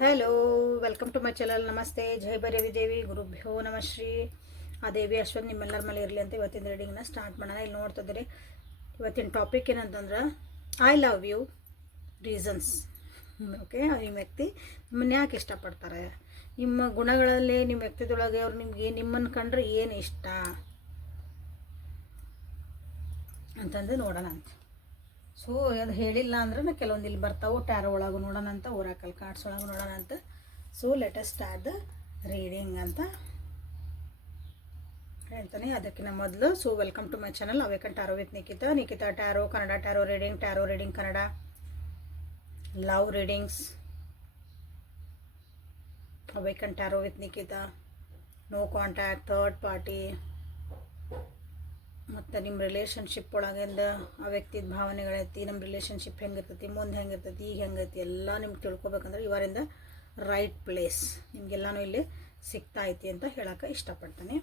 Hello welcome to my channel ನಮಸ್ತೆ ಜೈ ಭೈರವಿ ದೇವಿ ಗುರುಭ್ಯೋ ನಮಶ್ರೀ ಆ ದೇವಿ ಅಶ್ವನ್ ನಿಮ್ಮೆಲ್ಲರ ಮೇಲೆ ಇರಲಿ ಅಂತ ಇವತ್ತಿನ ರೀಡಿಂಗ್ನ ಸ್ಟಾರ್ಟ್ ಮಾಡೋಣ. ಇಲ್ಲಿ ನೋಡ್ತಿದ್ದೀರಿ ಇವತ್ತಿನ ಟಾಪಿಕ್ ಏನಂತಂದ್ರೆ I love you reasons okay ನಿಮ್ಮ ವ್ಯಕ್ತಿ ನಿಮ್ಮನ್ನ ಯಾಕೆ ಇಷ್ಟಪಡ್ತಾರೆ? ನಿಮ್ಮ ಗುಣಗಳಲ್ಲಿ, ನಿಮ್ಮ ವ್ಯಕ್ತಿದೊಳಗೆ ಅವ್ರು ನಿಮ್ಗೆ ನಿಮ್ಮನ್ನು ಕಂಡ್ರೆ ಏನು ಇಷ್ಟ? ಅಂತಂದು ನೋಡೋಣ ಅಂತ. ಸೊ, ಅದು ಹೇಳಿಲ್ಲ ಅಂದ್ರೆ ಕೆಲವೊಂದು ಇಲ್ಲಿ ಬರ್ತಾವೆ ಟ್ಯಾರೋ ಒಳಗೆ ನೋಡೋಣ ಅಂತ ಓರಾಕಲ್ ಕಾರ್ಡ್ಸ್ ಒಳಗೆ ನೋಡೋಣ ಅಂತ. So let's start the reading ಅಂತ ಹೇಳ್ತಾನೆ. ಅದಕ್ಕಿಂತ ಮೊದಲು so welcome to my channel awaken tarot with Nikhita Nikhita tarot Kannada tarot reading tarot reading Kannada love readings awaken tarot with Nikhita no contact third party ಮತ್ತು ನಿಮ್ಮ relationship ಒಳಗಿಂದ ಆ ವ್ಯಕ್ತಿದ ಭಾವನೆಗಳೈತಿ ನಮ್ಮ relationship ಹೆಂಗಿರ್ತೈತಿ, ಮುಂದೆ ಹೆಂಗಿರ್ತೈತಿ, ಈಗ ಹೆಂಗೈತಿ, ಎಲ್ಲ ನಿಮ್ಗೆ ತಿಳ್ಕೊಬೇಕಂದ್ರೆ ಇವರಿಂದ ರೈಟ್ ಪ್ಲೇಸ್ ನಿಮಗೆಲ್ಲನೂ ಇಲ್ಲಿ ಸಿಗ್ತಾ ಐತಿ ಅಂತ ಹೇಳೋಕೆ ಇಷ್ಟಪಡ್ತೀನಿ.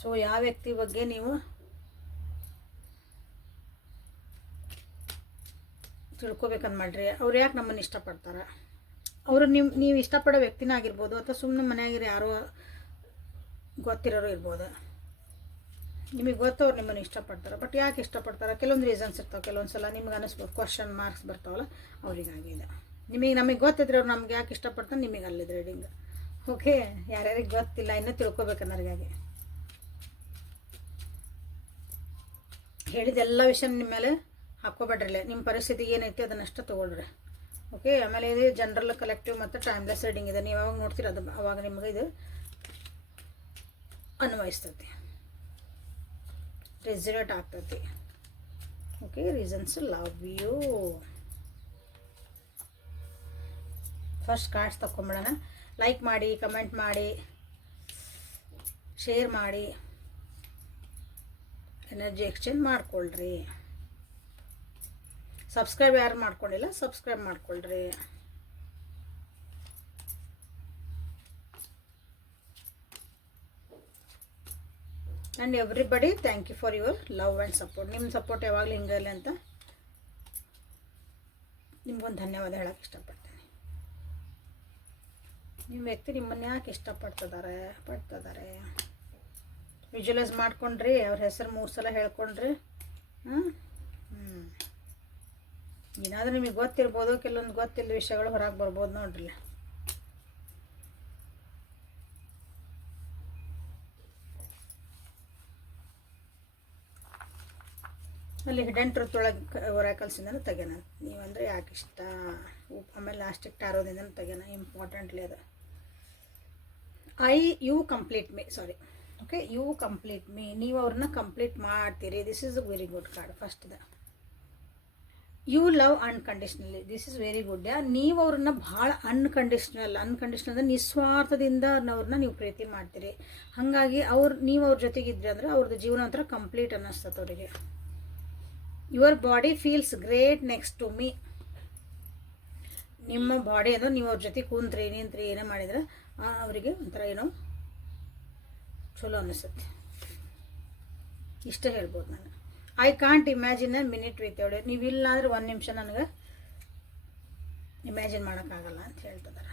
ಸೊ ಯಾವ ವ್ಯಕ್ತಿ ಬಗ್ಗೆ ನೀವು ತಿಳ್ಕೊಬೇಕಂತ ಮಾಡ್ರಿ. ಅವ್ರು ಯಾಕೆ ನಮ್ಮನ್ನು ಇಷ್ಟಪಡ್ತಾರೆ? ಅವರು ನಿಮ್ಮ ನೀವು ಇಷ್ಟಪಡೋ ವ್ಯಕ್ತಿನ ಆಗಿರ್ಬೋದು ಅಥವಾ ಸುಮ್ಮನೆ ಮನೆಯಾಗಿರೋ ಯಾರೋ ಗೊತ್ತಿರೋರು ಇರ್ಬೋದು. ನಿಮಗೆ ಗೊತ್ತವ್ರು ನಿಮ್ಮನ್ನು ಇಷ್ಟಪಡ್ತಾರೆ. ಬಟ್ ಯಾಕೆ ಇಷ್ಟಪಡ್ತಾರೆ? ಕೆಲವೊಂದು ರೀಸನ್ಸ್ ಇರ್ತಾವೆ. ಕೆಲವೊಂದು ಸಲ ನಿಮ್ಗೆ ಅನಿಸ್ಬೋದು. ಕ್ವಶನ್ ಮಾರ್ಕ್ಸ್ ಬರ್ತಾವಲ್ಲ ಅವರಿಗಾಗಿದೆ ನಿಮಗೆ, ನಮಗೆ ಗೊತ್ತಿದ್ರೆ ಅವ್ರು ನಮ್ಗೆ ಯಾಕೆ ಇಷ್ಟಪಡ್ತಾರೆ? ನಿಮಗೆ ಅಲ್ಲಿದೆ ರೀಡಿಂಗ್ ಓಕೆ ಯಾರ್ಯಾರಿಗೆ ಗೊತ್ತಿಲ್ಲ, ಇನ್ನೂ ತಿಳ್ಕೊಬೇಕು ಹೇಳಿದ ಎಲ್ಲ ವಿಷಯ ನಿಮ್ಮ ಮೇಲೆ ಹಾಕ್ಕೋಬೇಡ್ರಲ್ಲ ನಿಮ್ಮ ಪರಿಸ್ಥಿತಿ ಏನೈತಿ ಅದನ್ನಷ್ಟು ತೊಗೊಳ್ರಿ. ಓಕೆ ಆಮೇಲೆ ಇದು ಜನರಲ್ ಕಲೆಕ್ಟಿವ್ ಮತ್ತು ಟೈಮ್ಲೆಸ್ ರೀಡಿಂಗ್ ಇದೆ. ನೀವು ಯಾವಾಗ ನೋಡ್ತೀರ ಅದು, ಅವಾಗ ನಿಮಗೆ ಇದು ಅನ್ವಯಿಸ್ತೈತಿ ರೆಸಿನೇಟ್ ಆಗ್ತೈತಿ. Okay reasons love you first cards ತಗೊಂಬಿಡೋಣ like ಮಾಡಿ ಕಮೆಂಟ್ ಮಾಡಿ ಶೇರ್ ಮಾಡಿ. ಎನರ್ಜಿ ಎಕ್ಸ್ಚೇಂಜ್ ಮಾಡ್ಕೊಳ್ರಿ. ಸಬ್ಸ್ಕ್ರೈಬ್ ಯಾರು ಮಾಡ್ಕೊಂಡಿಲ್ಲ ಸಬ್ಸ್ಕ್ರೈಬ್ ಮಾಡ್ಕೊಳ್ರಿ. And everybody thank you for your love and support ನಿಮ್ಮ ಸಪೋರ್ಟ್ ಯಾವಾಗಲೂ ಹಿಂಗಿರಲಿ ಅಂತ ನಿಮ್ಗೊಂದು ಧನ್ಯವಾದ ಹೇಳೋಕ್ಕೆ ಇಷ್ಟಪಡ್ತೀನಿ. ನಿಮ್ಮ ವ್ಯಕ್ತಿ ನಿಮ್ಮನ್ನು ಯಾಕೆ ಇಷ್ಟಪಡ್ತಿದ್ದಾರೆ ಪಡ್ತಿದ್ದಾರೆ ವಿಜುವಲೈಸ್ ಮಾಡ್ಕೊಂಡ್ರಿ, ಅವ್ರ ಹೆಸರು ಮೂರು ಸಲ ಹೇಳ್ಕೊಂಡ್ರಿ. ಹ್ಞೂ ಏನಾದರೂ ನಿಮಗೆ ಗೊತ್ತಿರ್ಬೋದು, ಕೆಲವೊಂದು ಗೊತ್ತಿಲ್ಲ ವಿಷಯಗಳು ಹೊರಗೆ ಬರ್ಬೋದು ನೋಡ್ರಿ. ಅಲ್ಲಿ ಹಿಡನ್ ಟ್ರೂತ್ ಒಳಗೆ ಒರಾಕಲ್ಸಿಂದ ತೆಗ್ಯಾನ. ನೀವಂದ್ರೆ ಯಾಕೆ ಇಷ್ಟ? ಆಮೇಲೆ ಲಾಸ್ಟಿಗೆ ಟಾರೋದಿಂದ ತೆಗ್ಯಾನ. ಇಂಪಾರ್ಟೆಂಟ್ಲಿ ಅದು. I you complete me sorry okay you complete me ನೀವು ಅವ್ರನ್ನ ಕಂಪ್ಲೀಟ್ ಮಾಡ್ತೀರಿ this is very good card first the. You love unconditionally this is very good ನೀವು ಅವ್ರನ್ನ ಭಾಳ ಅನ್ಕಂಡೀಷ್ನಲ್ ಅನ್ಕಂಡೀಷ್ನಲ್ ಅಂದರೆ ನಿಸ್ವಾರ್ಥದಿಂದ ಅವ್ರನ್ನ ನೀವು ಪ್ರೀತಿ ಮಾಡ್ತೀರಿ. ಹಾಗಾಗಿ ಅವ್ರು ನೀವು ಅವ್ರ ಜೊತೆಗಿದ್ರಿ ಅಂದರೆ ಅವ್ರದ್ದು ಜೀವನ ಒಂಥರ ಕಂಪ್ಲೀಟ್ ಅನ್ನಿಸ್ತದೆ ಅವರಿಗೆ. Your body feels great next to me ನಿಮ್ಮ ಬಾಡಿ ಅಂದ್ರೆ ನೀವು ಅವ್ರ ಜೊತೆ ಕೂತ್ರಿ ನಿಂತ್ರಿ ಏನೇ ಮಾಡಿದ್ರೆ ಅವರಿಗೆ ಒಂಥರ ಏನೋ ಚಲೋ ಅನಿಸುತ್ತೆ. ಇಷ್ಟೇ ಹೇಳ್ಬೋದು ನಾನು. I can't imagine a minute with ನೀವು ಇಲ್ಲ ಅಂದ್ರೆ ಒಂದು ನಿಮಿಷ ನನಗೆ ಇಮ್ಯಾಜಿನ್ ಮಾಡೋಕ್ಕಾಗಲ್ಲ ಅಂತ ಹೇಳ್ತಿದ್ದಾರೆ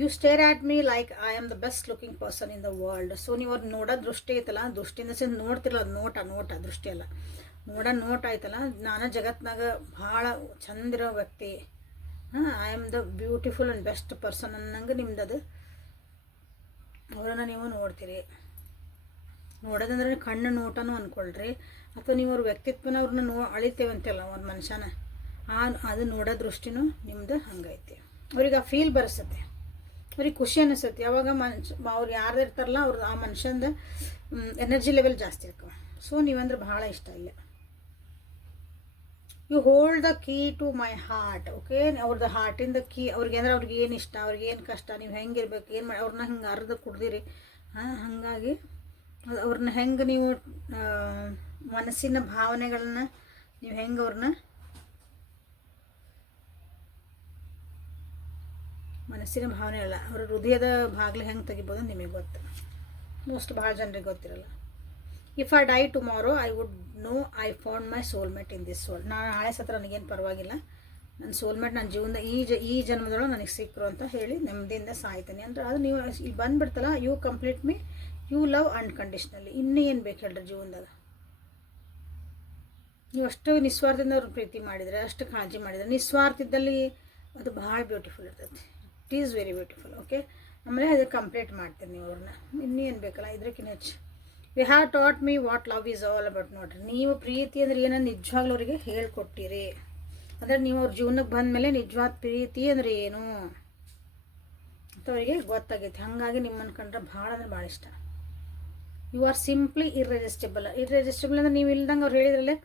you stare at me like I am the best looking person in the world so ನೀವು ಅವ್ರು ನೋಡೋ ದೃಷ್ಟಿ ಐತಲ್ಲ ದೃಷ್ಟಿಯಿಂದ ಸಿಂದ ನೋಡ್ತಿರಲ್ಲ ಅದು ನೋಟ ನೋಟ, ದೃಷ್ಟಿ ಅಲ್ಲ. ನೋಡೋ ನೋಟ್ ಆಯ್ತಲ್ಲ. ನಾನು ಜಗತ್ನಾಗ ಭಾಳ ಚಂದಿರೋ ವ್ಯಕ್ತಿ. ಹಾಂ I am the beautiful and best person ಅನ್ನಂಗೆ ನಿಮ್ದು ಅದು. ಅವರನ್ನು ನೀವು ನೋಡ್ತೀರಿ. ನೋಡೋದಂದ್ರೆ ಕಣ್ಣು ನೋಟನೂ ಅಂದ್ಕೊಳ್ರಿ ಅಥವಾ ನೀವು ಅವ್ರ ವ್ಯಕ್ತಿತ್ವನ ಅವ್ರನ್ನ ನೋ ಅಳಿತೇವೆ ಅಂತೆಲ್ಲ ಒಂದು ಮನುಷ್ಯನ. ಆ, ಅದು ನೋಡೋ ದೃಷ್ಟಿನೂ ನಿಮ್ದು ಹಂಗೈತಿ. ಅವ್ರಿಗೆ ಆ ಫೀಲ್ ಬರೆಸುತ್ತೆ. ಅವ್ರಿಗೆ ಖುಷಿ ಅನಿಸುತ್ತೆ. ಯಾವಾಗ ಮನುಷ್ಯ ಅವ್ರು ಯಾರು ಇರ್ತಾರಲ್ಲ ಅವ್ರದ್ದು ಆ ಮನುಷ್ಯಂದು ಎನರ್ಜಿ ಲೆವೆಲ್ ಜಾಸ್ತಿ ಇರ್ತಾವೆ. ಸೊ ನೀವಂದ್ರೆ ಭಾಳ ಇಷ್ಟ ಇಲ್ಲ. You hold the key to my heart okay ಅವ್ರದ್ದು ಹಾರ್ಟಿಂದ ಕೀ ಅವ್ರಿಗೆ ಅಂದ್ರೆ ಅವ್ರಿಗೆ ಏನು ಇಷ್ಟ, ಅವ್ರಿಗೆ ಏನು ಕಷ್ಟ, ನೀವು ಹೆಂಗಿರ್ಬೇಕು ಏನು ಮಾಡಿ ಅವ್ರನ್ನ ಹಿಂಗೆ ಅರ್ಧ ಕುಡ್ದಿರಿ. ಹಾಂ, ಹಾಗಾಗಿ ಅವ್ರನ್ನ ಹೆಂಗೆ ನೀವು ಮನಸ್ಸಿನ ಭಾವನೆಗಳನ್ನ ನೀವು ಹೆಂಗೆ ಅವ್ರನ್ನ ಮನಸ್ಸಿನ ಭಾವನೆ ಅಲ್ಲ ಅವ್ರ ಹೃದಯದ ಬಾಗಿಲು ಹೆಂಗೆ ತೆಗಿಬೋದು ನಿಮಗೆ ಗೊತ್ತು. ಮೋಸ್ಟ್ ಭಾಳ ಜನರಿಗೆ ಗೊತ್ತಿರಲ್ಲ. If I die tomorrow I would know I found my soulmate in this world ನಾನು ನಾಳೆ ಸತ್ರ ನನಗೇನು ಪರವಾಗಿಲ್ಲ. ನನ್ನ ಸೋಲ್ಮೇಟ್ ನನ್ನ ಜೀವನದ ಈ ಜ, ಈ ಜನ್ಮದೊಳಗೆ ನನಗೆ ಸಿಕ್ಕರು ಅಂತ ಹೇಳಿ ನೆಮ್ಮದಿಯಿಂದ ಸಾಯ್ತೀನಿ. ಅಂದ್ರೆ ಅದು ನೀವು ಇಲ್ಲಿ ಬಂದ್ಬಿಡ್ತಲ್ಲ you complete me you love unconditionally ಇನ್ನೂ ಏನು ಬೇಕು ಹೇಳ್ರಿ ಜೀವನದಾಗ? ನೀವು ಅಷ್ಟು ನಿಸ್ವಾರ್ಥದಿಂದ ಅವ್ರ ಪ್ರೀತಿ ಮಾಡಿದರೆ, ಅಷ್ಟು ಕಾಳಜಿ ಮಾಡಿದರೆ ನಿಸ್ವಾರ್ಥದಲ್ಲಿ ಅದು ಭಾಳ ಬ್ಯೂಟಿಫುಲ್ ಇರ್ತೈತಿ. It is very beautiful okay ಆಮೇಲೆ ಅದು ಕಂಪ್ಲೀಟ್ ಮಾಡ್ತೀನಿ ನೀವು ಅವ್ರನ್ನ ಇನ್ನೇನು ಬೇಕಲ್ಲ ಇದಕ್ಕಿಂತ ಹೆಚ್ಚು. We have taught me what love is all about ನೋಡ್ರಿ. ನೀವು ಪ್ರೀತಿ ಅಂದರೆ ಏನೋ? ನಿಜವಾಗ್ಲೂ ಅವರಿಗೆ ಹೇಳ್ಕೊಟ್ಟಿರಿ. ಅಂದರೆ ನೀವು ಅವ್ರ ಜೀವನಕ್ಕೆ ಬಂದ ಮೇಲೆ ನಿಜವಾದ ಪ್ರೀತಿ ಅಂದ್ರೆ ಏನು? ಅಂತ ಅವರಿಗೆ ಗೊತ್ತಾಗೈತೆ. ಹಾಗಾಗಿ ನಿಮ್ಮನ್ನು ಕಂಡ್ರೆ ಭಾಳ ಅಂದ್ರೆ ಭಾಳ ಇಷ್ಟ. You are simply irresistible irresistible ಅಂದ್ರೆ ನೀವು ಇಲ್ದಂಗೆ ಅವ್ರು ಹೇಳಿದ್ರಲ್ಲೇ,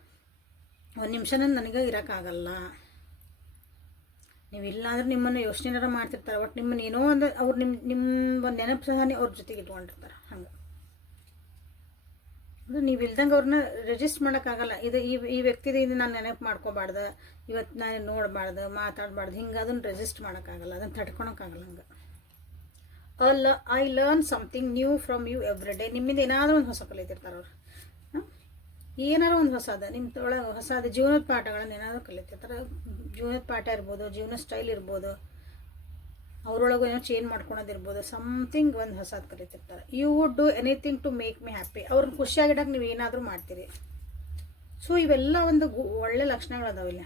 ಒಂದು ನಿಮಿಷನ ನನಗೆ ಇರೋಕ್ಕಾಗಲ್ಲ. ನೀವು ಇಲ್ಲ ಅಂದ್ರೆ ನಿಮ್ಮನ್ನು ಯೋಚನೆನಾರ ಮಾಡ್ತಿರ್ತಾರೆ ಒಟ್ಟು ನಿಮ್ಮನ್ನು ಏನೋ ಒಂದು ಅವ್ರು ನಿಮ್ಮ ನಿಮ್ಮ ಒಂದು ನೆನಪು ಸಹ ಅವ್ರ ಜೊತೆಗೆ ಇಟ್ಕೊಂಡಿರ್ತಾರೆ. ಹಂಗೆ. ಅಂದ್ರೆ ನೀವು ಇಲ್ದಂಗೆ ಅವ್ರನ್ನ ರಿಜಿಸ್ಟ್ ಮಾಡೋಕ್ಕಾಗಲ್ಲ ಇದು ಈ ಈ ವ್ಯಕ್ತಿದ ಇದು ನಾನು ನೆನಪು ಮಾಡ್ಕೋಬಾರ್ದು. ಇವತ್ತು ನಾನು ನೋಡಬಾರ್ದು, ಮಾತಾಡಬಾರ್ದು, ಹಿಂಗೆ ಅದನ್ನು ರೆಜಿಸ್ಟ್ ಮಾಡೋಕ್ಕಾಗಲ್ಲ ಅದನ್ನು ತಡ್ಕೊಳಕ್ಕಾಗಲ್ಲ ಹಂಗೆ. ಅಲ್ಲ I learn something new from you every day ನಿಮ್ಮಿಂದ ಏನಾದರೂ ಒಂದು ಹೊಸ ಕಲಿತಿರ್ತಾರೆ ಅವ್ರು. ಏನಾರು ಒಂದು ಹೊಸದ. ನಿಮ್ಮ ಒಳಗೆ ಹೊಸದ ಜೀವನದ ಪಾಠಗಳನ್ನು ಏನಾದರೂ ಕಲಿತಿರ್ತಾರೆ. ಜೀವನದ ಪಾಠ ಇರ್ಬೋದು, ಜೀವನ ಸ್ಟೈಲ್ ಇರ್ಬೋದು. ಅವರೊಳಗೂ ಏನೋ ಚೇಂಜ್ ಮಾಡ್ಕೊಳೋದಿರ್ಬೋದು ಸಮಥಿಂಗ್ ಒಂದು ಹೊಸದು ಕರಿತಿರ್ತಾರೆ you would do anything to make me happy ಅವ್ರನ್ನ ಖುಷಿಯಾಗಿಡಕ್ಕೆ ನೀವು ಏನಾದರೂ ಮಾಡ್ತೀರಿ. ಸೊ ಇವೆಲ್ಲ ಒಂದು ಗು ಅದಾವ ಲಕ್ಷಣಗಳದಾವಿಲ್ಲ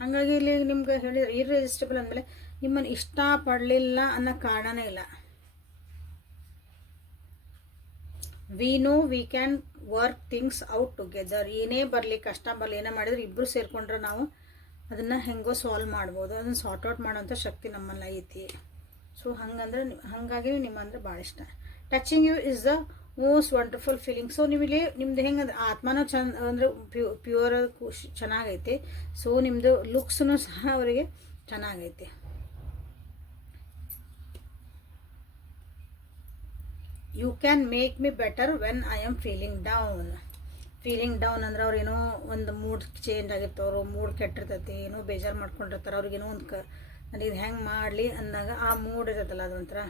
ಹಾಗಾಗಿ ಇಲ್ಲಿ ನಿಮ್ಗೆ ಹೇಳಿದ್ರೆ ಇರ್ರೆಜಿಸ್ಟಬಲ್ ಅಂದಮೇಲೆ ನಿಮ್ಮನ್ನು ಇಷ್ಟಪಡಲಿಲ್ಲ ಅನ್ನೋ ಕಾರಣನೇ ಇಲ್ಲ. We know we can work things out together ಏನೇ ಬರಲಿ, ಕಷ್ಟ ಬರಲಿ, ಏನೇ ಮಾಡಿದ್ರೆ ಇಬ್ಬರು ಸೇರಿಕೊಂಡ್ರೆ ನಾವು ಅದನ್ನು ಹೆಂಗೋ ಸಾಲ್ವ್ ಮಾಡ್ಬೋದು. ಅದನ್ನು ಸಾರ್ಟ್ ಔಟ್ ಮಾಡೋಂಥ ಶಕ್ತಿ ನಮ್ಮಲ್ಲಿ ಐತಿ. ಸೊ ಹಂಗಂದ್ರೆ ಹಾಗಾಗಿ ನಿಮ್ಮಂದ್ರೆ ಭಾಳ ಇಷ್ಟ. Touching you is the most wonderful feeling so ನಿಮಗೆ ನಿಮ್ದು ಹೆಂಗೆ ಆತ್ಮನೂ ಚಂದ, ಅಂದರೆ ಪ್ಯೂ ಪ್ಯೂರ್ ಖುಷಿ ಚೆನ್ನಾಗೈತಿ. ಸೊ ನಿಮ್ಮದು ಲುಕ್ಸ್ನು ಸಹ ಅವರಿಗೆ ಚೆನ್ನಾಗೈತಿ. You can make me better when I am feeling down feeling down ಅಂದ್ರೆ ಅವ್ರು ಏನೋ ಒಂದು ಮೂಡ್ ಚೇಂಜ್ ಆಗಿರ್ತವ್ರು ಮೂಡ್ ಕೆಟ್ಟಿರ್ತೈತಿ, ಏನೋ ಬೇಜಾರು ಮಾಡ್ಕೊಂಡಿರ್ತಾರೆ ಅವ್ರಿಗೇನೋ ಒಂದು ಕ ನನಗೆ ಇದು ಹೆಂಗೆ ಮಾಡಲಿ ಅಂದಾಗ ಆ ಮೂಡ್ ಇರ್ತೈತಲ್ಲ ಅದೊಂಥರ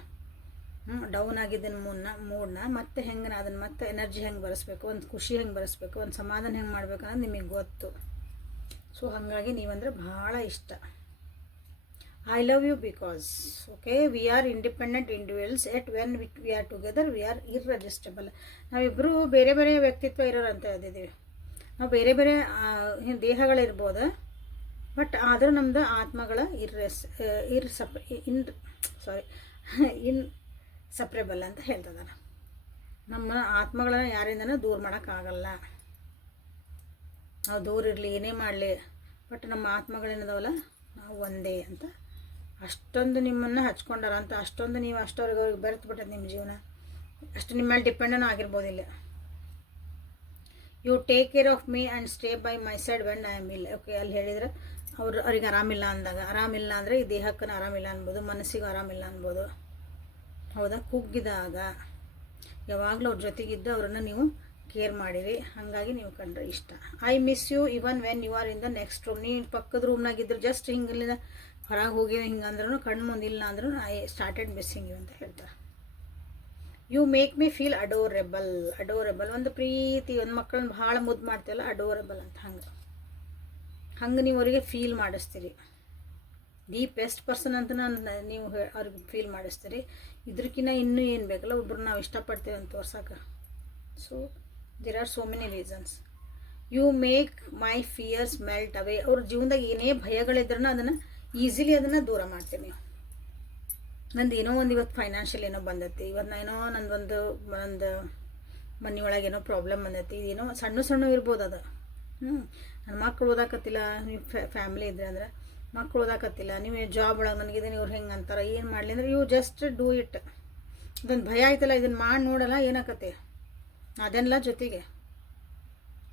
ಹ್ಞೂ ಡೌನ್ ಆಗಿದ್ದನ್ನು ಮೂಡ್ನ ಮೂಡ್ನ ಮತ್ತೆ ಹೆಂಗೆ ಅದನ್ನು ಮತ್ತೆ ಎನರ್ಜಿ ಹೆಂಗೆ ಬರೆಸ್ಬೇಕು, ಒಂದು ಖುಷಿ ಹೆಂಗೆ ಬರೆಸ್ಬೇಕು, ಒಂದು ಸಮಾಧಾನ ಹೆಂಗೆ ಮಾಡ್ಬೇಕು ಅನ್ನೋದು ನಿಮಗೆ ಗೊತ್ತು. ಸೊ ಹಾಗಾಗಿ ನೀವಂದ್ರೆ ಭಾಳ ಇಷ್ಟ. I love you because okay we are independent individuals yet when with we are together we are irresistible ನಾವಿಬ್ಬರು ಬೇರೆ ಬೇರೆ ವ್ಯಕ್ತಿತ್ವ ಇರೋರು ಅಂತ ಇದ್ದೀವಿ ನಾವು ಬೇರೆ ಬೇರೆ ದೇಹಗಳಿರ್ಬೋದು ಬಟ್ ಆದರೂ ನಮ್ಮದು ಆತ್ಮಗಳ ಇರ್ರೆಸ್ ಇರ್ ಸಪ್, ಇನ್ ಸಾರಿ ಇನ್ ಸಪ್ರೇಬಲ್ ಅಂತ ಹೇಳ್ತಿದ್ದಾರೆ ನಮ್ಮ ಆತ್ಮಗಳನ್ನ ಯಾರಿಂದನೂ ದೂರ ಮಾಡೋಕ್ಕಾಗಲ್ಲ. ನಾವು ದೂರ ಇರಲಿ, ಏನೇ ಮಾಡಲಿ, ಬಟ್ ನಮ್ಮ ಆತ್ಮಗಳೇನದವಲ್ಲ ನಾವು ಒಂದೇ ಅಂತ ಅಷ್ಟೊಂದು ನಿಮ್ಮನ್ನು ಹಚ್ಕೊಂಡಾರ ಅಂತ, ಅಷ್ಟೊಂದು ನೀವು ಅಷ್ಟವ್ರಿಗೆ ಅವ್ರಿಗೆ ಬೆರೆತು ಬಿಟ್ಟದ ನಿಮ್ಮ ಜೀವನ. ಅಷ್ಟು ನಿಮ್ಮ ಮೇಲೆ ಡಿಪೆಂಡನೂ ಆಗಿರ್ಬೋದಿಲ್ಲ you take care of me and stay by my side when I am ಇಲ್ಲ ಓಕೆ ಅಲ್ಲಿ ಹೇಳಿದರೆ ಅವ್ರು ಅವ್ರಿಗೆ ಆರಾಮಿಲ್ಲ ಅಂದಾಗ, ಆರಾಮಿಲ್ಲ ಅಂದರೆ ಈ ದೇಹಕ್ಕೂ ಆರಾಮಿಲ್ಲ ಅನ್ಬೋದು, ಮನಸ್ಸಿಗೂ ಆರಾಮಿಲ್ಲ ಅನ್ಬೋದು. ಹೌದಾ? ಕುಗ್ಗಿದಾಗ ಯಾವಾಗಲೂ ಅವ್ರ ಜೊತೆಗಿದ್ದು ಅವ್ರನ್ನ ನೀವು ಕೇರ್ ಮಾಡಿರಿ. ಹಾಗಾಗಿ ನೀವು ಕಂಡ್ರೆ ಇಷ್ಟ. I miss you even when you are in the next room ನೀನು ಪಕ್ಕದ ರೂಮ್ನಾಗಿದ್ರು ಜಸ್ಟ್ ಹಿಂಗಿಲ್ಲಿಂದ ಹೊರಗೆ ಹೋಗಿ ಹಿಂಗೆ ಅಂದ್ರೂ ಕಣ್ಣು ಮುಂದೆ ಇಲ್ಲ ಅಂದ್ರೂ ಐ ಸ್ಟಾರ್ಟೆಡ್ ಮಿಸ್ಸಿಂಗ್ ಯು ಅಂತ ಹೇಳ್ತಾರೆ. You make me feel adorable adorable ಒಂದು ಪ್ರೀತಿ, ಒಂದು ಮಕ್ಕಳನ್ನ ಭಾಳ ಮುದ್ದು ಮಾಡ್ತೀವಲ್ಲ ಅಡೋರೆಬಲ್ ಅಂತ ಹಂಗೆ. ಹಂಗೆ ನೀವು ಅವರಿಗೆ ಫೀಲ್ ಮಾಡಿಸ್ತೀರಿ. ದಿ ಬೆಸ್ಟ್ ಪರ್ಸನ್ ಅಂತ ನಾನು ನೀವು ಅವ್ರಿಗೆ ಫೀಲ್ ಮಾಡಿಸ್ತೀರಿ. ಇದ್ರಕ್ಕಿಂತ ಇನ್ನೂ ಏನು ಬೇಕಲ್ಲ, ಒಬ್ರು ನಾವು ಇಷ್ಟಪಡ್ತೀವಿ ಅಂತ ತೋರ್ಸೋಕೆ. So there are so many reasons you make my fears melt away ಅವ್ರ ಜೀವನದಾಗ ಏನೇ ಭಯಗಳಿದ್ರೂ ಅದನ್ನು ಈಸಿಲಿ ಅದನ್ನು ದೂರ ಮಾಡ್ತೀನಿ. ನಂದು ಏನೋ ಒಂದು ಇವತ್ತು ಫೈನಾನ್ಷಿಯಲ್ ಏನೋ ಬಂದೈತಿ. ಇವತ್ತು ನಾ ಏನೋ ನಂದೊಂದು ಒಂದು ಮನೆಯೊಳಗೆ ಏನೋ ಪ್ರಾಬ್ಲಮ್ ಬಂದೈತಿ. ಏನೋ ಸಣ್ಣ ಸಣ್ಣ ಇರ್ಬೋದು ಅದು. ಹ್ಞೂ ನನ್ನ ಮಕ್ಕಳು ಓದಾಕತ್ತಿಲ್ಲ, ನೀವು ಫ್ಯಾಮಿಲಿ ಇದ್ರೆ ಅಂದ್ರೆ. ಮಕ್ಕಳು ಓದಾಕತ್ತಿಲ್ಲ, ನೀವು ಜಾಬ್ ಒಳಗೆ ಇದನ್ನ ಇವ್ರು ಹೆಂಗೆ ಅಂತಾರೆ, ಏನು ಮಾಡಲಿ ಅಂದ್ರೆ ಯು ಜಸ್ಟ್ ಡೂ ಇಟ್ ಅದೊಂದು ಭಯ ಆಯ್ತಲ್ಲ ಇದನ್ನು ಮಾಡಿ ನೋಡಲ್ಲ, ಏನಾಕತ್ತೆ? ಅದೆಲ್ಲ ಜೊತೆಗೆ.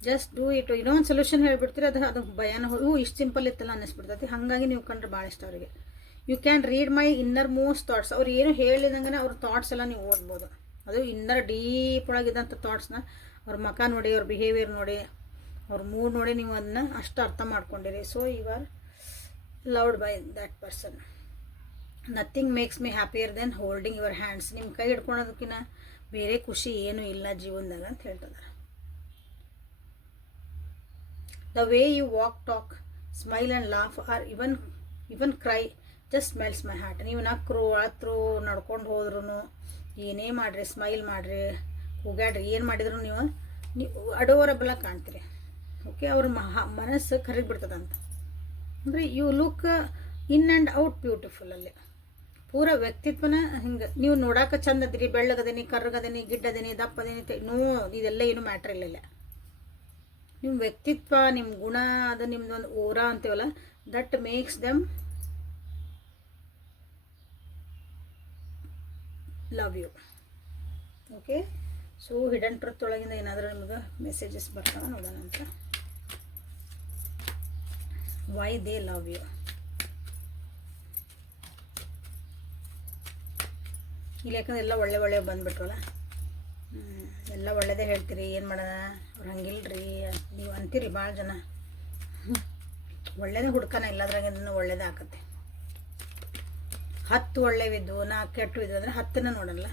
ಜಸ್ಟ್ ಡೂ ಇಟ್ ಇನ್ನೂ ಒಂದು ಸೊಲ್ಯೂಷನ್ ಹೇಳ್ಬಿಡ್ತೀರಿ, ಅದು ಅದು ಭಯನ ಹೂ ಇಷ್ಟು ಸಿಂಪಲ್ ಇತ್ತಲ್ಲ ಅನ್ನಿಸ್ಬಿಡ್ತೈತಿ. ಹಾಗಾಗಿ ನೀವು ಕಂಡ್ರೆ ಭಾಳ ಇಷ್ಟ ಅವರಿಗೆ. You can read my innermost thoughts ಅವ್ರು ಏನು ಹೇಳಿದಂಗೆ ಅವ್ರ ಥಾಟ್ಸ್ ಎಲ್ಲ ನೀವು ಓದ್ಬೋದು. ಅದು ಇನ್ನರ್ ಡೀಪ್ ಒಳಗಿದ್ದಂಥ ಥಾಟ್ಸ್ನ ಅವ್ರ ಮಕ ನೋಡಿ, ಅವ್ರ ಬಿಹೇವಿಯರ್ ನೋಡಿ, ಅವ್ರ ಮೂಡ್ ನೋಡಿ ನೀವು ಅದನ್ನ ಅಷ್ಟು ಅರ್ಥ ಮಾಡ್ಕೊಂಡಿರಿ. So you are loved by that person nothing makes me happier than holding your hands ನಿಮ್ಮ ಕೈ ಹಿಡ್ಕೊಳೋದಕ್ಕಿಂತ ಬೇರೆ ಖುಷಿ ಏನೂ ಇಲ್ಲ ಜೀವನದಾಗ ಅಂತ ಹೇಳ್ತಿದ್ದಾರೆ the way you walk talk smile and laugh or even even cry just melts my heart ನೀವು ನಕ್ರು, ಅಳತ್ರು, ನಡ್ಕೊಂಡು ಹೋದ್ರೂ ಏನೇ ಮಾಡಿರಿ ಸ್ಮೈಲ್ ಮಾಡಿರಿ ಕೂಗಾಡ್ರಿ ಏನು ಮಾಡಿದ್ರು ನೀವು ನೀವು ಅಡೋರಬಲ ಕಾಣ್ತೀರಿ. ಓಕೆ ಅವ್ರ ಮಹಾ, ಮನಸ್ಸು ಕರಗಿ ಬಿಡ್ತದಂತ. ಅಂದರೆ you look in and out beautifully. ಪೂರ ವ್ಯಕ್ತಿತ್ವನ ಹಿಂಗೆ, ನೀವು ನೋಡಾಕ ಚಂದದ್ರಿ ಬೆಳ್ಳಗದೇನಿ, ಕರ್ರಗದೇನಿ, ಗಿಡ್ಡದೇನಿ, ದಪ್ಪದೇನಿ ನೋ, ಇದೆಲ್ಲ ಏನು ಮ್ಯಾಟ್ರ್ ಇಲ್ಲ. ನಿಮ್ಮ ವ್ಯಕ್ತಿತ್ವ ನಿಮ್ಮ ಗುಣ, ಅದು ನಿಮ್ದೊಂದು ಓರ ಅಂತೀವಲ್ಲ that makes them love you okay so hidden truth ಒಳಗಿಂದ ಏನಾದರೂ ನಿಮ್ಗೆ ಮೆಸೇಜಸ್ ಬರ್ತಾವ ನೋಡೋಣ ಅಂತ. ವೈ ದೇ ಲವ್ ಯು ಇಲ್ಲಿ ಯಾಕಂದ್ರೆ ಎಲ್ಲ ಒಳ್ಳೆ ಒಳ್ಳೆ ಬಂದ್ಬಿಟ್ರಲ್ಲ ಎಲ್ಲ ಒಳ್ಳೇದೇ ಹೇಳ್ತೀರಿ, ಏನು ಮಾಡೋಣ ಅವ್ರು ಹಂಗಿಲ್ರಿ, ನೀವು ಅಂತೀರಿ ಭಾಳ ಜನ. ಒಳ್ಳೇದೇ ಹುಡ್ಕನ ಇಲ್ಲದ್ರಾಗಿಂದನೂ ಒಳ್ಳೇದೇ ಆಕತ್ತೆ. ಹತ್ತು ಒಳ್ಳೆವಿದ್ದು ನಾಲ್ಕು ಕೆಟ್ಟು ಇದ್ದು ಅಂದರೆ ಹತ್ತನ್ನ ನೋಡಲ್ಲ.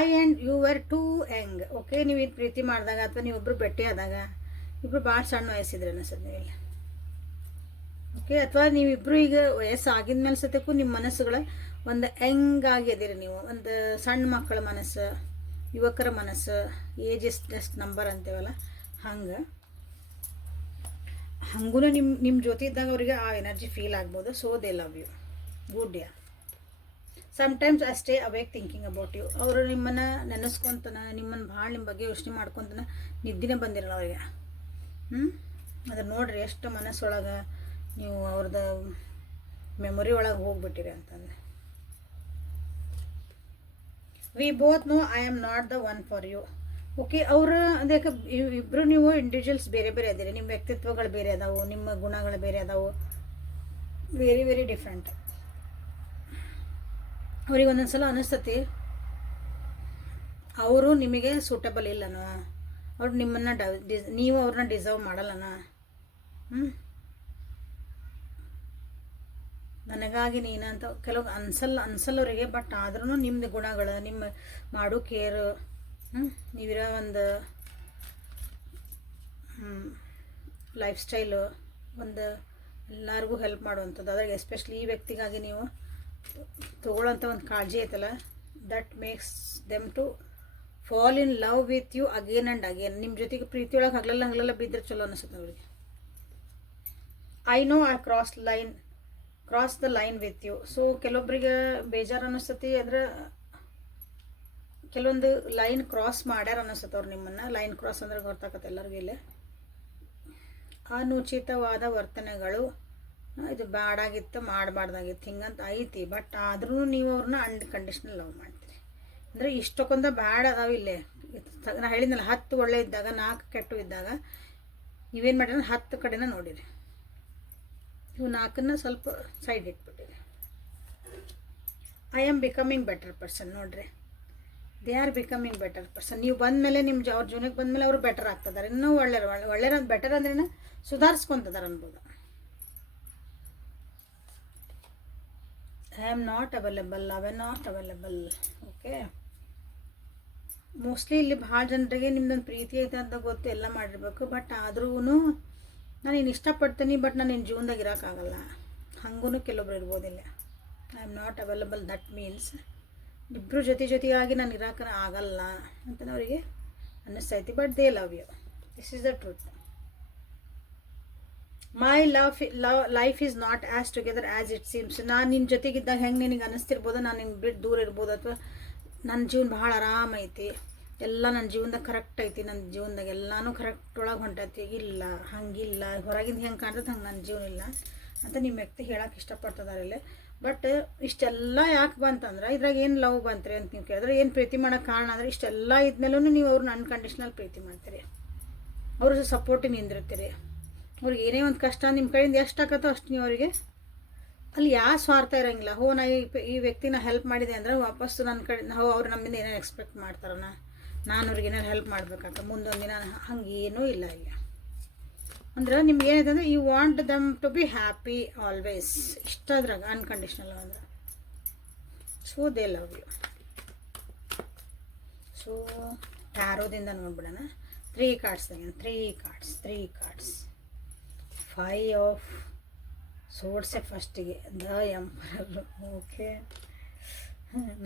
I and you are too young okay ನೀವು ಇದು ಪ್ರೀತಿ ಮಾಡಿದಾಗ ಅಥವಾ ನೀವಿಬ್ಬರು ಭೇಟಿ ಆದಾಗ ಇಬ್ಬರು ಭಾಳ ಸಣ್ಣ ವಯಸ್ಸಿದ್ರೆ ಅನಿಸುತ್ತೆ ನೀವೆಲ್ಲ. ಓಕೆ ಅಥವಾ ನೀವಿಬ್ಬರು ಈಗ ವಯಸ್ಸು ಆಗಿದ್ಮೇಲೆ ಸತ್ಯಕ್ಕೂ ನಿಮ್ಮ ಮನಸ್ಸುಗಳ ಒಂದು ಯಂಗ್ ಆಗಿದ್ದೀರಿ ನೀವು. ಒಂದು ಸಣ್ಣ ಮಕ್ಕಳ ಮನಸ್ಸು, ಯುವಕರ ಮನಸ್ಸು ಏಜ್ ಇಸ್ ಜಸ್ಟ್ ನಂಬರ್ ಅಂತೀವಲ್ಲ, ಹಂಗೆ. ಹಂಗೂ ನಿಮ್ಮ ನಿಮ್ಮ ಜೊತೆ ಇದ್ದಾಗ ಅವರಿಗೆ ಆ ಎನರ್ಜಿ ಫೀಲ್ ಆಗ್ಬೋದು. So they love you good yeah sometimes I stay awake thinking about you ಅವರು ನಿಮ್ಮನ್ನು ನೆನೆಸ್ಕೊತಾನ ನಿಮ್ಮನ್ನು ಭಾಳ ನಿಮ್ಮ ಬಗ್ಗೆ ಯೋಚನೆ ಮಾಡ್ಕೊತಾನ ನಿದ್ದಿನೇ ಬಂದಿರಲ್ಲ ಅವರಿಗೆ. ಹ್ಞೂ ಅದು ನೋಡ್ರಿ ಎಷ್ಟು ಮನಸ್ಸೊಳಗೆ ನೀವು ಅವ್ರದ್ದು ಮೆಮೊರಿ ಒಳಗೆ ಹೋಗ್ಬಿಟ್ಟಿರಿ ಅಂತಂದ್ರೆ. We both know I am not the one for you okay ಅವರ ಅದಕ್ಕೆ ಇಬ್ಬರು ನೀವು ಇಂಡಿವಿಜುವಲ್ಸ್ ಬೇರೆ ಬೇರೆ ಅದೀರಿ ನಿಮ್ಮ ವ್ಯಕ್ತಿತ್ವಗಳು ಬೇರೆ ಅದಾವು, ನಿಮ್ಮ ಗುಣಗಳು ಬೇರೆ ಅದಾವು. ವೆರಿ ವೆರಿ ಡಿಫ್ರೆಂಟ್ ಅವ್ರಿಗೆ ಒಂದೊಂದು ಸಲ ಅನಿಸ್ತತಿ, ಅವರು ನಿಮಗೆ ಸೂಟಬಲ್ ಇಲ್ಲನೋ? ಅವ್ರು ನಿಮ್ಮನ್ನು ಡ, ಡಿಸ್, ನೀವು ಅವ್ರನ್ನ ಡಿಸರ್ವ್ ಮಾಡಲ್ಲನ? ಹ್ಞೂ ನನಗಾಗಿ ನೀನಂತ ಕೆಲವು ಅನ್ಸಲ್ಲ ಅನ್ಸಲ್ಲವರಿಗೆ ಬಟ್ ಆದ್ರೂ ನಿಮ್ಮದು ಗುಣಗಳು, ನಿಮ್ಮ ಮಾಡೋ ಕೇರ್ ನೀವಿರೋ ಒಂದು ಲೈಫ್ ಸ್ಟೈಲು ಒಂದು ಎಲ್ಲರಿಗೂ ಹೆಲ್ಪ್ ಮಾಡುವಂಥದ್ದು. ಅದ್ರಾಗ ಎಸ್ಪೆಷಲಿ ಈ ವ್ಯಕ್ತಿಗಾಗಿ ನೀವು ತೊಗೊಳ್ಳೋಂಥ ಒಂದು ಕಾಳಜಿ ಐತಲ್ಲ that makes them to fall in love with you again and again ನಿಮ್ಮ ಜೊತೆಗೆ ಪ್ರೀತಿಯೊಳಗೆ ಹಗಲೆಲ್ಲ ಹಗಲೆಲ್ಲ ಬಿದ್ದರೆ ಚಲೋ ಅನಿಸುತ್ತೆ ಅವ್ರಿಗೆ. I know a cross line cross the line with you so ಕೆಲವೊಬ್ಬರಿಗೆ ಬೇಜಾರು ಅನ್ನಿಸ್ತತಿ ಅಂದ್ರೆ ಕೆಲವೊಂದು ಲೈನ್ ಕ್ರಾಸ್ ಮಾಡ್ಯಾರ ಅನ್ನಿಸ್ತತೆ ಅವ್ರು ನಿಮ್ಮನ್ನು. ಲೈನ್ ಕ್ರಾಸ್ ಅಂದ್ರೆ ಗೊತ್ತಾಗತ್ತೆ ಎಲ್ಲರಿಗೂ ಇಲ್ಲಿ. ಅನುಚಿತವಾದ ವರ್ತನೆಗಳು ಇದು ಬ್ಯಾಡಾಗಿತ್ತು, ಮಾಡಬಾರ್ದಾಗಿತ್ತು, ಹಿಂಗಂತ ಐತಿ. ಬಟ್ ಆದ್ರೂ ನೀವು ಅವ್ರನ್ನ ಅನ್ಕಂಡೀಷ್ನಲ್ ಲವ್ ಮಾಡ್ತೀರಿ. ಅಂದರೆ ಇಷ್ಟಕ್ಕೊಂದ ಬ್ಯಾಡ್ ಅದಾವ ಇಲ್ಲೇ. ಇದ್- ನಾ ಹೇಳಿದ್ನಲ್ಲ, ಹತ್ತು ಒಳ್ಳೆ ಇದ್ದಾಗ, ನಾಲ್ಕು ಕೆಟ್ಟು ಇದ್ದಾಗ, ನೀವೇನು ಮಾಡಿದ್ರೆ ಹತ್ತು ಕಡೆನ ನೋಡಿರಿ. ಇವು ನಾಲ್ಕನ್ನ ಸ್ವಲ್ಪ side ಇಟ್ಬಿಟ್ಟಿದೆ. I am becoming better person ನೋಡ್ರಿ. They are becoming better person ನೀವು ಬಂದಮೇಲೆ ನಿಮ್ಮ ಅವ್ರ ಜೀವನಕ್ಕೆ ಬಂದಮೇಲೆ ಅವರು ಬೆಟರ್ ಆಗ್ತದಾರೆ ಇನ್ನೂ ಒಳ್ಳೆಯ ಒಳ್ಳೆ ಬೆಟರ್ ಅಂದ್ರೆ ಸುಧಾರಿಸ್ಕೊಂತದಾರೆ ಅನ್ಬೋದು. ಐ ಆಮ್ ನಾಟ್ ಅವೈಲೇಬಲ್ ಅವೆ ನಾಟ್ ಅವೈಲೇಬಲ್ ಓಕೆ ಮೋಸ್ಟ್ಲಿ ಇಲ್ಲಿ ಭಾಳ ಜನರಿಗೆ ನಿಮ್ದೊಂದು ಪ್ರೀತಿ ಐತೆ ಅಂತ ಗೊತ್ತು, ಎಲ್ಲ ಮಾಡಿರ್ಬೇಕು. ಬಟ್ ಆದ್ರೂ ನಾನು ಇನ್ನು ಇಷ್ಟಪಡ್ತೀನಿ ಬಟ್ ನಾನು ನಿನ್ನ ಜೀವನದಾಗ ಇರೋಕ್ಕಾಗಲ್ಲ ಹಂಗೂ ಕೆಲವೊಬ್ರು ಇರ್ಬೋದಿಲ್ಲ. I am not available that means ಇಬ್ಬರು ಜೊತೆ ಜೊತೆಗಾಗಿ ನಾನು ಇರೋಕೆ ಆಗಲ್ಲ ಅಂತ ಅವರಿಗೆ ಅನ್ನಿಸ್ತೈತಿ but they love you this is the truth my love love life is not as together as it seems ನಾನು ನಿನ್ನ ಜೊತೆಗಿದ್ದಾಗ ಹೆಂಗೆ ನಿನಗೆ ಅನ್ನಿಸ್ತಿರ್ಬೋದು? ನಾನು ನಿಂಗೆ ಬಿಟ್ಟು ದೂರ ಇರ್ಬೋದು? ಅಥವಾ ನನ್ನ ಜೀವನ ಭಾಳ ಆರಾಮೈತಿ. ಎಲ್ಲ ನನ್ನ ಜೀವನದಾಗ ಕರೆಕ್ಟ್ ಐತಿ ನನ್ನ ಜೀವನದಾಗ ಎಲ್ಲನೂ ಕರೆಕ್ಟ್ ಒಳಗೆ ಹೊಂಟೈತಿ. ಇಲ್ಲ, ಹಂಗಿಲ್ಲ, ಹೊರಗಿಂದ ಹೆಂಗೆ ಕಾಣ್ತದೆ ಹಂಗೆ ನನ್ನ ಜೀವನ ಇಲ್ಲ ಅಂತ ನಿಮ್ಮ ವ್ಯಕ್ತಿ ಹೇಳಕ್ಕೆ ಇಷ್ಟಪಡ್ತದಾರೆ ಇಲ್ಲಿ. ಬಟ್ ಇಷ್ಟೆಲ್ಲ ಯಾಕೆ ಬಂತಂದ್ರೆ, ಇದ್ರಾಗ ಏನು ಲವ್ ಬಂತ್ರಿ ಅಂತ ನೀವು ಕೇಳಿದ್ರೆ, ಏನು ಪ್ರೀತಿ ಮಾಡೋಕೆ ಕಾರಣ ಅಂದರೆ ಇಷ್ಟೆಲ್ಲ ಇದ್ಮೇಲೂ ನೀವು ಅವ್ರನ್ನ ಅನ್ಕಂಡೀಷ್ನಲ್ ಪ್ರೀತಿ ಮಾಡ್ತೀರಿ. ಅವ್ರ ಸಪೋರ್ಟಿಗೆ ನಿಂದಿರ್ತೀರಿ. ಅವ್ರಿಗೆ ಏನೇ ಒಂದು ಕಷ್ಟ ನಿಮ್ಮ ಕೈಯಿಂದ ಎಷ್ಟು ಆಗತ್ತೋ ಅಷ್ಟು ನೀವು ಅವರಿಗೆ ಅಲ್ಲಿ ಯಾವ ಸ್ವಾರ್ಥ ಇರೋಂಗಿಲ್ಲ. ಹೋ, ನಾ ಈ ವ್ಯಕ್ತಿನ ಹೆಲ್ಪ್ ಮಾಡಿದೆ ಅಂದರೆ ವಾಪಸ್ಸು ನನ್ನ ಕಡೆ, ಹೋ, ಅವ್ರು ನಮ್ಮಿಂದ ಏನೇನು ಎಕ್ಸ್ಪೆಕ್ಟ್ ಮಾಡ್ತಾರನ. ನಾನು ಅವ್ರಿಗೆ ಏನಾರು ಹೆಲ್ಪ್ ಮಾಡ್ಬೇಕಾಗ್ತದೆ. ಮುಂದೊಂದು ದಿನ ಹಂಗೇನೂ ಇಲ್ಲ ಇಲ್ಲ ಅಂದ್ರೆ ನಿಮ್ಗೆ ಏನಿದೆ ಅಂದರೆ you want them to be happy always ಇಷ್ಟ ಅದ್ರಾಗ ಅನ್ಕಂಡೀಷ್ನಲ್ ಅಂದ್ರೆ so they love you so ಟ್ಯಾರೋದಿಂದ ನೋಡ್ಬಿಡೋಣ ತ್ರೀ ಕಾರ್ಡ್ಸ್ ತೆಗೆದು three cards three cards five of swords ಫಸ್ಟಿಗೆ the emperor okay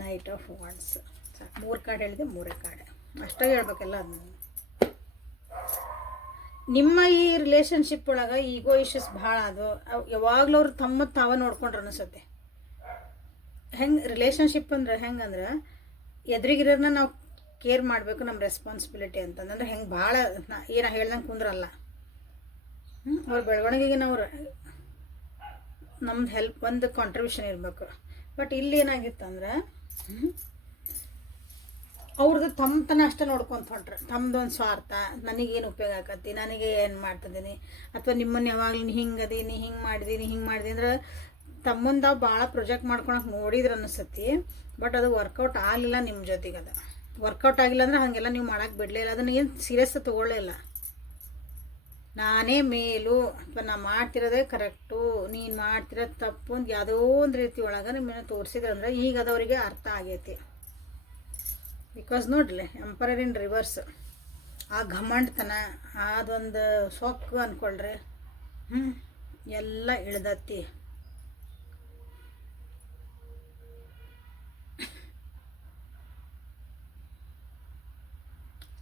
knight of wands ಸಾಕು. ಮೂರು ಕಾರ್ಡ್ ಹೇಳಿದೆ ಮೂರೇ ಕಾರ್ಡ್ ಅಷ್ಟೇ ಹೇಳ್ಬೇಕೆಲ್ಲ ನಿಮ್ಮ ಈ ರಿಲೇಷನ್ಶಿಪ್ ಒಳಗೆ ಈಗೋ ಇಶ್ಯೂಸ್ ಭಾಳ ಅದು ಯಾವಾಗಲೂ ಅವ್ರು ತಮ್ಮ ತಾವ ನೋಡ್ಕೊಂಡ್ರು ಅನಿಸುತ್ತೆ. ಹೆಂಗೆ ರಿಲೇಷನ್ಶಿಪ್ ಅಂದ್ರೆ ಹೆಂಗಂದ್ರೆ ಎದುರಿಗಿರೋರ್ನ ನಾವು ಕೇರ್ ಮಾಡಬೇಕು ನಮ್ಮ ರೆಸ್ಪಾನ್ಸಿಬಿಲಿಟಿ ಅಂತಂದ್ರೆ ಹೆಂಗೆ ಭಾಳ ಏನು ಹೇಳ್ದಂಗೆ ಕುಂದ್ರಲ್ಲ? ಅವ್ರ ಬೆಳವಣಿಗೆಗೆ ನಾವು ನಮ್ದು ಹೆಲ್ಪ್ ಒಂದು ಕಾಂಟ್ರಿಬ್ಯೂಷನ್ ಇರಬೇಕು. ಬಟ್ ಇಲ್ಲಿ ಏನಾಗಿತ್ತಂದ್ರೆ ಅವ್ರದ್ದು ತಮ್ಮತನ ಅಷ್ಟೇ ನೋಡ್ಕೊಂತ ಹೊಂಟ್ರೆ. ತಮ್ಮದೊಂದು ಸ್ವಾರ್ಥ, ನನಗೇನು ಉಪಯೋಗ ಆಕತಿ ನನಗೆ ಏನು ಮಾಡ್ತಿದ್ದೀನಿ, ಅಥವಾ ನಿಮ್ಮನ್ನು ಯಾವಾಗಲೂ ಹಿಂಗೆ ಅದೀನಿ ಹಿಂಗೆ ಮಾಡಿದೀನಿ ಹಿಂಗೆ ಮಾಡಿದೆ ಅಂದ್ರೆ ತಮ್ಮಂದ ಭಾಳ ಪ್ರೊಜೆಕ್ಟ್ ಮಾಡ್ಕೊಳಕ್ಕೆ ನೋಡಿದ್ರೆ ಅನಿಸ್ತತಿ ಬಟ್ ಅದು ವರ್ಕೌಟ್ ಆಗಲಿಲ್ಲ ನಿಮ್ಮ ಜೊತೆಗೆ ಅದು. ವರ್ಕೌಟ್ ಆಗಿಲ್ಲ ಅಂದ್ರೆ ಹಾಗೆಲ್ಲ ನೀವು ಮಾಡೋಕ್ಕೆ ಬಿಡಲಿಲ್ಲ ಅದನ್ನು ಏನು ಸೀರಿಯಸ್ ತೊಗೊಳ್ಳೇ ನಾನೇ ಮೇಲು, ಅಥವಾ ನಾ ಮಾಡ್ತಿರೋದೇ ಕರೆಕ್ಟು ನೀನು ಮಾಡ್ತಿರೋದು ತಪ್ಪು ಅಂತ ಯಾವುದೋ ಒಂದು ರೀತಿ ಒಳಗೆ ನಿಮ್ಮನ್ನು ತೋರಿಸಿದ್ರಂದ್ರೆ ಈಗ ಅದವರಿಗೆ ಅರ್ಥ ಆಗೈತಿ. ಬಿಕಾಸ್ ನೋಡ್ರಿ ಎಂಪರರ್ ಇನ್ ರಿವರ್ಸ್ ಆ ಘಮಂಡ್ತನ ಅದೊಂದು ಸೊಕ್ಕು ಅಂದ್ಕೊಳ್ರಿ ಹ್ಞೂ ಎಲ್ಲ ಇಳ್ದತ್ತಿ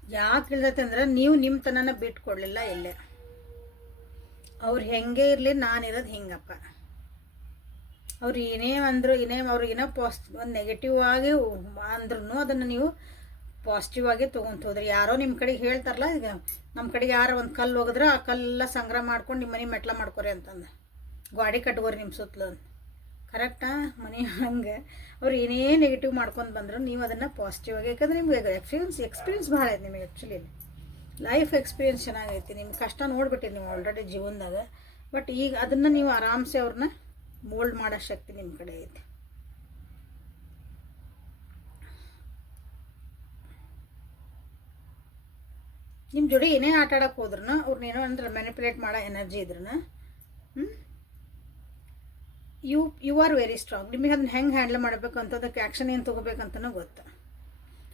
ಯಾಕೆ ಇಳ್ದತ್ತೆ ಅಂದ್ರೆ, ನೀವು ನಿಮ್ಮ ತನನ ಬಿಟ್ಕೊಡ್ಲಿಲ್ಲ ಇಲ್ಲೇ. ಅವ್ರು ಹೆಂಗೆ ಇರಲಿ, ನಾನಿರೋದು ಹಿಂಗಪ್ಪ. ಅವ್ರು ಏನೇ ಅಂದರು ಏನೇ ಅವ್ರಿಗೆ ಏನೋ ಪಾಸ್ಟ್ ಒಂದು ನೆಗೆಟಿವ್ ಆಗಿ ಅಂದ್ರೂ ಅದನ್ನು ನೀವು ಪಾಸಿಟಿವ್ ಆಗಿ ಹೋದ್ರಿ. ಯಾರೋ ನಿಮ್ಮ ಕಡೆಗೆ ಹೇಳ್ತಾರಲ್ಲ, ಈಗ ನಮ್ಮ ಕಡೆಗೆ ಯಾರೋ ಒಂದು ಕಲ್ಲು ಹೋಗಿದ್ರೆ ಆ ಕಲ್ಲೆಲ್ಲ ಸಂಗ್ರಹ ಮಾಡ್ಕೊಂಡು ನಿಮ್ಮ ಮನೆ ಮೆಟ್ಲ ಮಾಡ್ಕೊರಿ ಅಂತಂದು. ಗಾಡಿ ಕಟ್ಕೋರಿ ನಿಮ್ಮ ಸುತ್ತಲೂ ಕರೆಕ್ಟಾ ಮನೆ ಹಂಗೆ. ಅವ್ರು ಏನೇ ನೆಗೆಟಿವ್ ಮಾಡ್ಕೊಂಡು ಬಂದರು ನೀವು ಅದನ್ನು ಪಾಸಿಟಿವ್ ಆಗಿ, ಯಾಕಂದ್ರೆ ನಿಮ್ಗೆ ಎಕ್ಸ್ಪೀರಿಯನ್ಸ್ ಎಕ್ಸ್ಪೀರಿಯನ್ಸ್ ಭಾಳ ಐತೆ ನಿಮಗೆ ಆ್ಯಕ್ಚುಲಿ ಲೈಫ್ ಎಕ್ಸ್ಪೀರಿಯನ್ಸ್ ಚೆನ್ನಾಗೈತಿ. ನಿಮ್ಮ ಕಷ್ಟ ನೋಡ್ಬಿಟ್ಟಿರಿ ನೀವು ಆಲ್ರೆಡಿ ಜೀವನದಾಗ. ಬಟ್ ಈಗ ಅದನ್ನು ನೀವು ಆರಾಮ್ಸೆ ಅವ್ರನ್ನ ಮೋಲ್ಡ್ ಮಾಡೋ ಶಕ್ತಿ ನಿಮ್ಮ ಕಡೆ ಇದೆ ನಿಮ್ಮ ಜೋಡಿ ಏನೇ ಆಟ ಆಡೋಕೆ ಹೋದ್ರೂ ಅವ್ರನ್ನ ಏನೋ ಅಂದ್ರೆ ಮ್ಯಾನಿಪುಲೇಟ್ ಮಾಡೋ ಎನರ್ಜಿ ಇದ್ರೂ ಹ್ಞೂ you you are very strong ನಿಮಗೆ ಅದನ್ನ ಹೆಂಗೆ ಹ್ಯಾಂಡಲ್ ಮಾಡಬೇಕು ಅಂತ ಅದಕ್ಕೆ ಆ್ಯಕ್ಷನ್ ಏನು ತೊಗೋಬೇಕಂತನೂ ಗೊತ್ತು.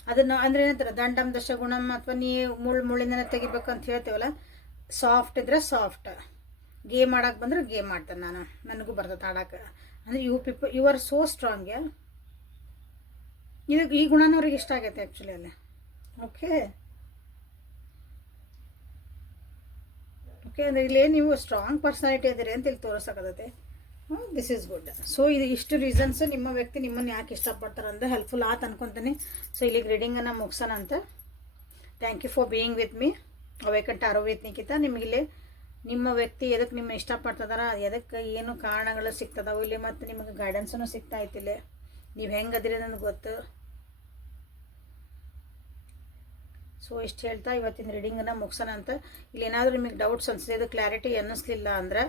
ಅದನ್ನು ಅಂದ್ರೆ ಏನಂತಾರೆ ದಂಡಮ್ ದಶಗುಣಂ ಅಥವಾ ನೀ ಮುಳ್ಳು ಮುಳ್ಳಿಂದನೇ ತೆಗಿಬೇಕು ಅಂತ ಹೇಳ್ತೇವಲ್ಲ ಸಾಫ್ಟ್ ಇದ್ರೆ ಸಾಫ್ಟ್ ಗೇಮ್ ಆಡಕ್ಕೆ ಬಂದ್ರೆ ಗೇಮ್ ಆಡ್ತೇನೆ ನಾನು. ನನಗೂ ಬರ್ತದೆ ಆಡಕ್ಕೆ ಅಂದರೆ you people you are so strong ಇದು ಈ ಗುಣನ ಅವ್ರಿಗೆ ಇಷ್ಟ ಆಗೈತೆ ಆ್ಯಕ್ಚುಲಿ ಅಲ್ಲಿ. ಓಕೆ ಓಕೆ ಅಂದರೆ ಇಲ್ಲೇ ನೀವು ಸ್ಟ್ರಾಂಗ್ ಪರ್ಸನಾಲಿಟಿ ಇದ್ದೀರಿ ಅಂತ ಇಲ್ಲಿ ತೋರಿಸಕತ್ತೈತೆ ದಿಸ್ ಈಸ್ ಗುಡ್ ಸೊ ಇದು ಇಷ್ಟು ರೀಸನ್ಸ್ ನಿಮ್ಮ ವ್ಯಕ್ತಿ ನಿಮ್ಮನ್ನು ಯಾಕೆ ಇಷ್ಟಪಡ್ತಾರೆ ಅಂತ ಹೆಲ್ಪ್ಫುಲ್ ಆತು ಅನ್ಕೊತೀನಿ. ಸೊ ಇಲ್ಲಿಗೆ ರೀಡಿಂಗನ್ನು ಮುಗಿಸೋಣ ಅಂತ thank you for being with me awaken tarot with Nikhita ನಿಮಗಿಲ್ಲಿ ನಿಮ್ಮ ವ್ಯಕ್ತಿ ಎದಕ್ಕೆ ನಿಮ್ಮ ಇಷ್ಟಪಡ್ತದಾರ ಎದಕ್ಕೆ ಏನು ಕಾರಣಗಳು ಸಿಗ್ತದವು, ಇಲ್ಲಿ ಮತ್ತು ನಿಮಗೆ ಗೈಡೆನ್ಸೂ ಸಿಗ್ತಾ ಇಲ್ಲಿ. ನೀವು ಹೆಂಗೆ ಅದಿರಿ ನನಗೆ ಗೊತ್ತು. ಸೊ ಇಷ್ಟು ಹೇಳ್ತಾ ಇವತ್ತಿನ ರೀಡಿಂಗನ್ನು ಮುಗಿಸೋಣ ಅಂತ. ಇಲ್ಲಿ ಏನಾದರೂ ನಿಮಗೆ ಡೌಟ್ಸ್ ಅನಿಸಿದೆ ಅದು ಕ್ಲಾರಿಟಿ ಅನ್ನಿಸ್ಲಿಲ್ಲ ಅಂದ್ರೆ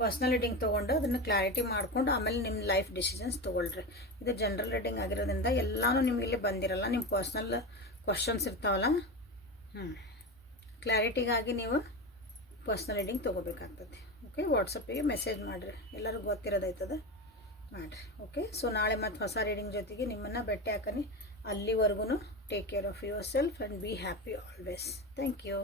ಪರ್ಸ್ನಲ್ ರೀಡಿಂಗ್ ತೊಗೊಂಡು ಅದನ್ನು ಕ್ಲಾರಿಟಿ ಮಾಡಿಕೊಂಡು ಆಮೇಲೆ ನಿಮ್ಮ ಲೈಫ್ ಡಿಸಿಷನ್ಸ್ ತೊಗೊಳ್ರಿ. ಇದು ಜನರಲ್ ರೀಡಿಂಗ್ ಆಗಿರೋದ್ರಿಂದ ಎಲ್ಲನೂ ನಿಮಗೆ ಇಲ್ಲಿ ಬಂದಿರಲ್ಲ ನಿಮ್ಮ ಪರ್ಸ್ನಲ್ ಕ್ವಶನ್ಸ್ ಇರ್ತಾವಲ್ಲ. ಹ್ಞೂ ಕ್ಲಾರಿಟಿಗಾಗಿ ನೀವು ಪರ್ಸ್ನಲ್ ರೀಡಿಂಗ್ ತೊಗೋಬೇಕಾಗ್ತದೆ. ಓಕೆ ವಾಟ್ಸಪ್ಪಿಗೆ ಮೆಸೇಜ್ ಮಾಡಿರಿ. ಎಲ್ಲರಿಗೂ ಗೊತ್ತಿರೋದೈತದ ಮಾಡಿರಿ. ಓಕೆ ಸೊ ನಾಳೆ ಮತ್ತು ಹೊಸ ರೀಡಿಂಗ್ ಜೊತೆಗೆ ನಿಮ್ಮನ್ನು ಭೇಟಿ ಹಾಕನಿ. ಅಲ್ಲಿವರೆಗೂ take care of yourself and be happy always thank you